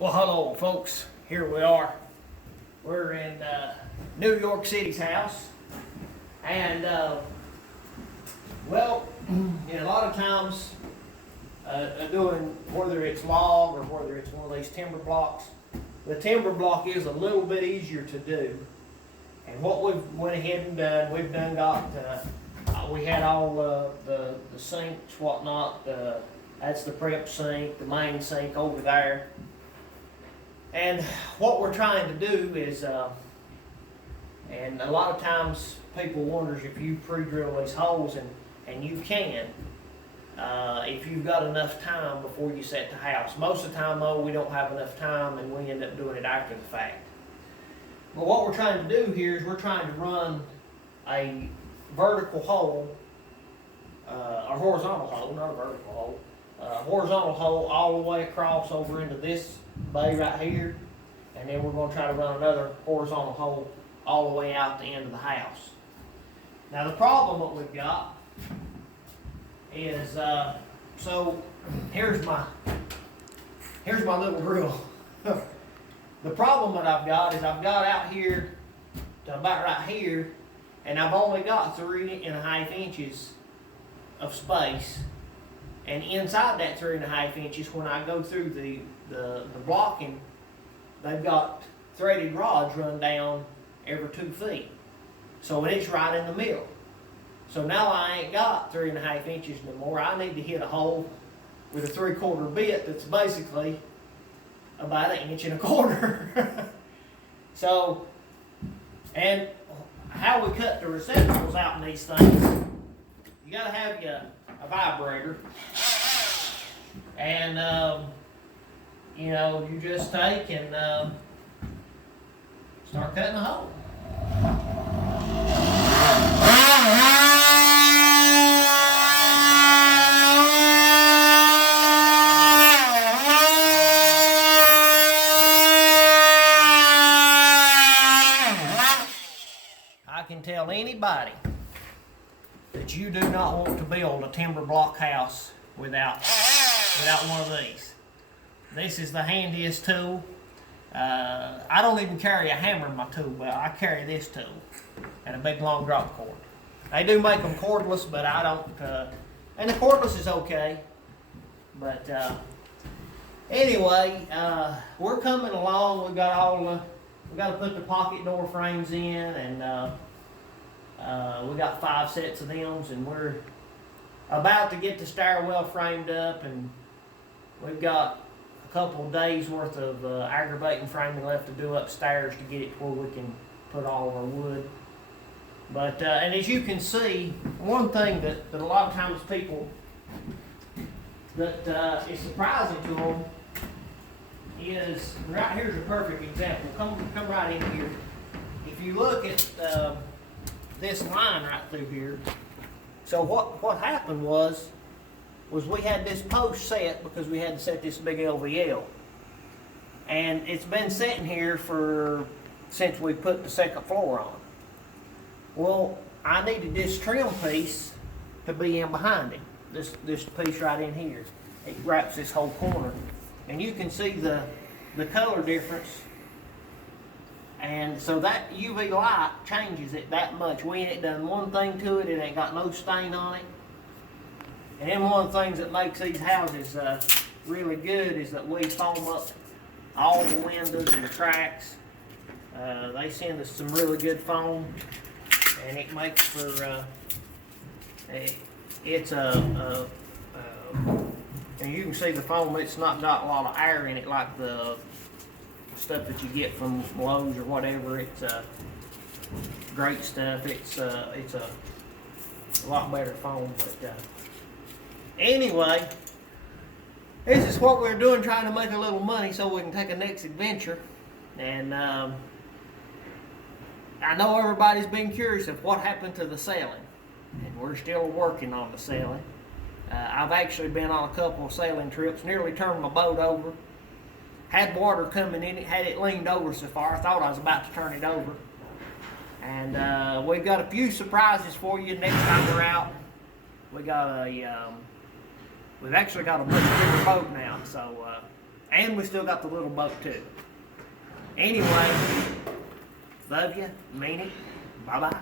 Well, hello, folks. Here we are. We're in New York City's house, and well, a lot of times, doing whether it's log or whether it's one of these timber blocks, the timber block is a little bit easier to do. And what we've went ahead and done, we've done got we had all the sinks, whatnot. That's the prep sink, the main sink over there. And what we're trying to do is, and a lot of times people wonders if you pre-drill these holes, and you can, if you've got enough time before you set the house. Most of the time though, we don't have enough time and we end up doing it after the fact. But what we're trying to do here is we're trying to run a vertical hole, a horizontal hole, not a vertical hole, horizontal hole all the way across over into this bay right here, and then we're going to try to run another horizontal hole all the way out the end of the house. Now the problem that we've got is, so here's my little drill. The problem that I've got is I've got out here to about right here, and I've only got 3.5 inches of space. And inside that 3.5 inches, when I go through the blocking, they've got threaded rods run down every 2 feet. So it's right in the middle. So now I ain't got 3.5 inches no more. I need to hit a hole with a 3/4 bit that's basically about 1.25 inches. So, and how we cut the receptacles out in these things, you gotta have a vibrator, and you just take and start cutting a hole. I can tell anybody that you do not want to build a timber block house without one of these. This is the handiest tool. I don't even carry a hammer in my tool belt. I carry this tool and a big long drop cord. They do make them cordless, but I don't. And the cordless is okay. But anyway, we're coming along. We got to put the pocket door frames in, and we got 5 sets of them, and we're about to get the stairwell framed up, and we've got a couple of days worth of aggravating framing left to do upstairs to get it to where we can put all of our wood. But and as you can see, one thing that a lot of times people that is surprising to them is, right here's a perfect example. Come right in here. If you look at this line right through here, so what happened was we had this post set because we had to set this big LVL, and it's been sitting here since we put the second floor on. Well, I needed this trim piece to be in behind it. This piece right in here. It wraps this whole corner, and you can see the color difference. And so that UV light changes it that much. We ain't done one thing to it. It ain't got no stain on it. And then one of the things that makes these houses really good is that we foam up all the windows and the cracks. They send us some really good foam, and it makes for and you can see the foam. It's not got a lot of air in it like the stuff that you get from Lowe's or whatever. It's great stuff. It's a lot better foam. But anyway, this is what we're doing, trying to make a little money so we can take a next adventure. And I know everybody's been curious of what happened to the sailing, and we're still working on the sailing. I've actually been on a couple of sailing trips, nearly turned my boat over. Had water coming in it, had it leaned over so far, I thought I was about to turn it over. And we've got a few surprises for you next time we're out. We've actually got a much bigger boat now, so And we still got the little boat too. Anyway, love you, mean it, bye-bye.